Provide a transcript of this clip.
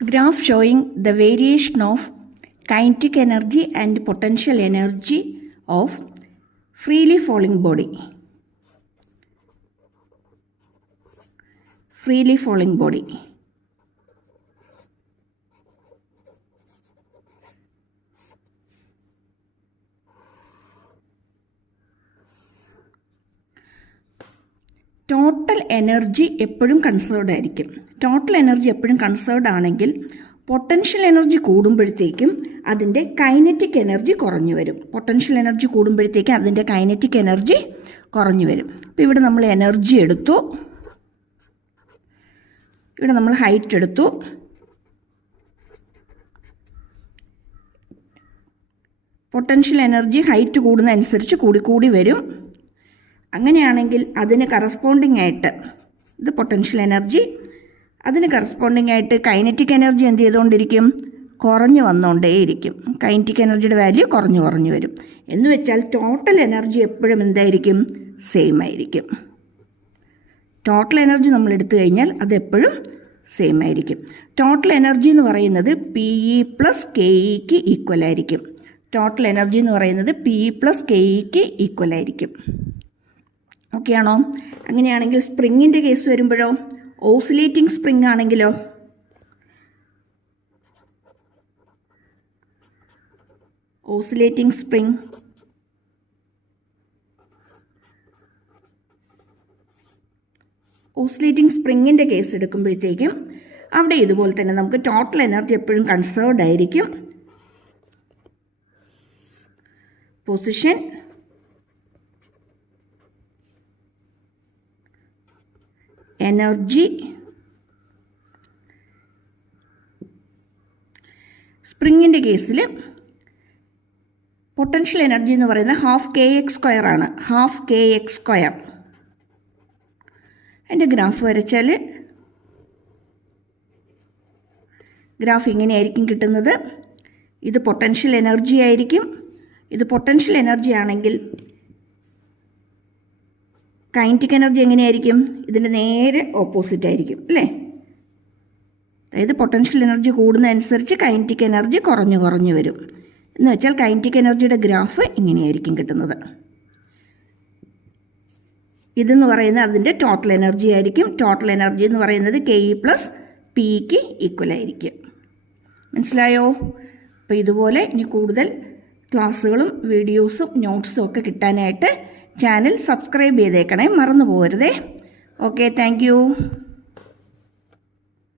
Graph showing the variation of kinetic energy and potential energy of freely falling body. Freely falling body. Total energy എപ്പോഴും conserved ആയിരിക്കും. Total energy എപ്പോഴും conserved ആണെങ്കിൽ potential energy കൂടുമ്പോഴത്തേക്കും അതിൻ്റെ kinetic energy കുറഞ്ഞു വരും. Potential energy കൂടുമ്പോഴത്തേക്കും അതിൻ്റെ kinetic energy കുറഞ്ഞു വരും. അപ്പോൾ ഇവിടെ നമ്മൾ എനർജി എടുത്തു, ഇവിടെ നമ്മൾ ഹൈറ്റ് എടുത്തു. പൊട്ടൻഷ്യൽ എനർജി ഹൈറ്റ് കൂടുന്നതനുസരിച്ച് കൂടി വരും. അങ്ങനെയാണെങ്കിൽ അതിന് കറസ്പോണ്ടിങ് ആയിട്ട് ഇത് പൊട്ടൻഷ്യൽ എനർജി, അതിന് കറസ്പോണ്ടിങ് ആയിട്ട് കൈനറ്റിക് എനർജി എന്ത് ചെയ്തുകൊണ്ടിരിക്കും? കുറഞ്ഞു വന്നുകൊണ്ടേയിരിക്കും. കൈനറ്റിക് എനർജിയുടെ വാല്യൂ കുറഞ്ഞു വരും. എന്ന് വെച്ചാൽ ടോട്ടൽ എനർജി എപ്പോഴും എന്തായിരിക്കും? സെയിം ആയിരിക്കും. ടോട്ടൽ എനർജി നമ്മൾ എടുത്തു കഴിഞ്ഞാൽ അതെപ്പോഴും സെയിം ആയിരിക്കും. ടോട്ടൽ എനർജി എന്ന് പറയുന്നത് PE + KEക്ക് ഈക്വൽ ആയിരിക്കും. ടോട്ടൽ എനർജി എന്ന് പറയുന്നത് PE + KEക്ക് ഈക്വൽ ആയിരിക്കും. ഓക്കെ ആണോ? അങ്ങനെയാണെങ്കിൽ സ്പ്രിങ്ങിൻ്റെ കേസ് വരുമ്പോഴോ, ഓസിലേറ്റിംഗ് സ്പ്രിങ് ആണെങ്കിലോ, ഓസിലേറ്റിംഗ് സ്പ്രിങ് സ്പ്രിങ്ങിൻ്റെ കേസ് എടുക്കുമ്പോഴത്തേക്കും അവിടെ ഇതുപോലെ തന്നെ നമുക്ക് ടോട്ടൽ എനർജി എപ്പോഴും കൺസേർവ്ഡ് ആയിരിക്കും. Position, energy. സ്പ്രിങ്ങിൻ്റെ കേസിൽ പൊട്ടൻഷ്യൽ എനർജി എന്ന് പറയുന്നത് ½ ആണ്. ½ അതിൻ്റെ ഗ്രാഫ് വരച്ചാൽ ഗ്രാഫ് ഇങ്ങനെയായിരിക്കും കിട്ടുന്നത്. ഇത് പൊട്ടൻഷ്യൽ എനർജി ആയിരിക്കും. ഇത് പൊട്ടൻഷ്യൽ എനർജി ആണെങ്കിൽ കൈനറ്റിക് എനർജി എങ്ങനെയായിരിക്കും? ഇതിൻ്റെ നേരെ ഓപ്പോസിറ്റ് ആയിരിക്കും അല്ലേ? അതായത് പൊട്ടൻഷ്യൽ എനർജി കൂടുന്നതനുസരിച്ച് കൈനറ്റിക് എനർജി കുറഞ്ഞു വരും. എന്ന് വെച്ചാൽ കൈനറ്റിക് എനർജിയുടെ ഗ്രാഫ് ഇങ്ങനെയായിരിക്കും കിട്ടുന്നത്. ഇതെന്ന് പറയുന്നത് അതിൻ്റെ ടോട്ടൽ എനർജി ആയിരിക്കും. ടോട്ടൽ എനർജി എന്ന് പറയുന്നത് KE + PEക്ക് ഈക്വൽ ആയിരിക്കും. മനസ്സിലായോ? അപ്പോൾ ഇതുപോലെ ഇനി കൂടുതൽ ക്ലാസ്സുകളും വീഡിയോസും നോട്ട്സും ഒക്കെ കിട്ടാനായിട്ട് ചാനൽ സബ്സ്ക്രൈബ് ചെയ്തേക്കണേ, മറന്നു പോകരുതേ. Okay, thank U.